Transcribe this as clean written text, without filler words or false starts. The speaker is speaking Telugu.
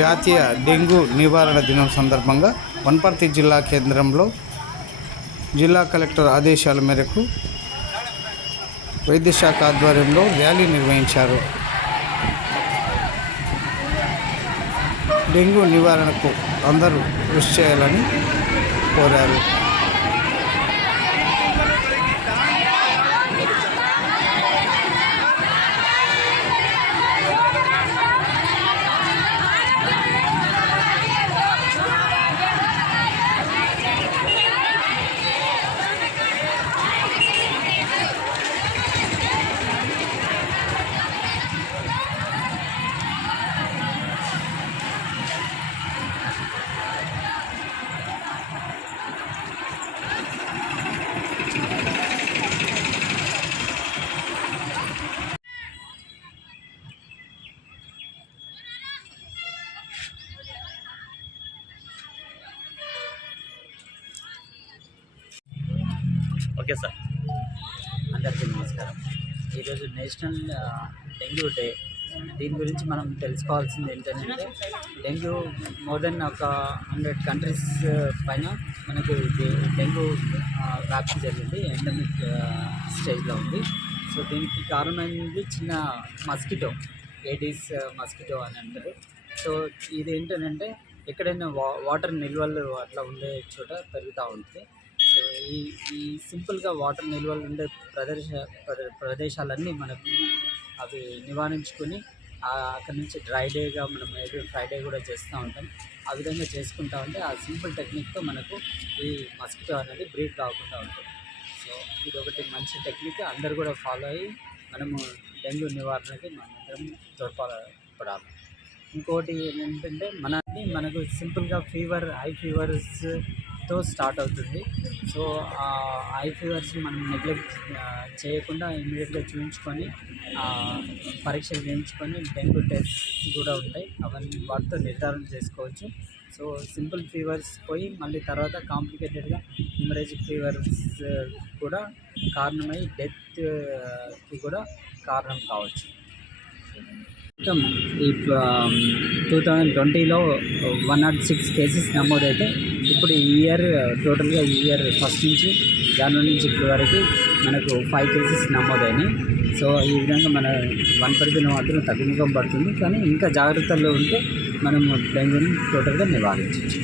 జాతీయ డెంగ్యూ నివారణ దినం సందర్భంగా వనపర్తి జిల్లా కేంద్రంలో జిల్లా కలెక్టర్ ఆదేశాల మేరకు వైద్య శాఖ ఆధ్వర్యంలో ర్యాలీ నిర్వహించారు. డెంగ్యూ నివారణకు అందరూ కృషి చేయాలని కోరారు. ఓకే సార్, అందరికీ నమస్కారం. ఈరోజు నేషనల్ డెంగ్యూ డే. దీని గురించి మనం తెలుసుకోవాల్సింది ఏంటంటే, డెంగ్యూ మోర్ దెన్ ఒక 100 కంట్రీస్ పైన మనకు డెంగ్యూ వ్యాప్తి జరిగింది, ఎండమిక్ స్టేజ్లో ఉంది. సో దీనికి కారణమైంది చిన్న మస్కిటో, ఏడీస్ మస్కిటో అని అంటారు. సో ఇది ఏంటంటే ఎక్కడైనా వాటర్ నిల్వలు అట్లా ఉండే చోట పెరుగుతూ ఉంటుంది. సో ఈ సింపుల్గా వాటర్ నిల్వలు ఉండే ప్రదేశాలన్నీ మనకు అవి నివారించుకొని అక్కడి నుంచి డ్రై డేగా మనం ఎవ్రీ ఫ్రైడే కూడా చేస్తూ ఉంటాం. ఆ విధంగా చేసుకుంటూ ఉంటే ఆ సింపుల్ టెక్నిక్తో మనకు ఈ మస్కిటో అనేది బ్రీడ్ కాకుండా ఉంటుంది. సో ఇది ఒకటి మంచి టెక్నిక్, అందరు కూడా ఫాలో అయ్యి మనము డెంగ్యూ నివారణకి మనందరం తోడ్పడాలి. ఇంకోటి ఏంటంటే మనకు సింపుల్గా హై ఫీవర్స్తో స్టార్ట్ అవుతుంది. సో ఆ హై ఫీవర్స్ మనం నెగ్లెక్ట్ చేయకుండా ఇమీడియట్గా చూపించుకొని పరీక్షలు చేయించుకొని డెంగ్యూ టెస్ట్ కూడా ఉంటాయి, అవన్నీ వాటితో నిర్ధారణ చేసుకోవచ్చు. సో సింపుల్ ఫీవర్స్ పోయి మళ్ళీ తర్వాత కాంప్లికేటెడ్గా హిమరేజిక్ ఫీవర్స్ కూడా కారణమై డెత్కి కూడా కారణం కావచ్చు. ఈ 2020లో 106 కేసెస్ నమోదైతే ఇప్పుడు ఈ ఇయర్ టోటల్గా ఈ ఇయర్ ఫస్ట్ నుంచి జనవరి నుంచి ఇప్పటి వరకు మనకు 5 కేసెస్ నమోదైనాయి. సో ఈ విధంగా మన వనపర్తిలో మాత్రం తగ్గుముఖం పడుతుంది, కానీ ఇంకా జాగ్రత్తల్లో ఉంటే మనము డెంగ్యూని టోటల్గా నివారించవచ్చు.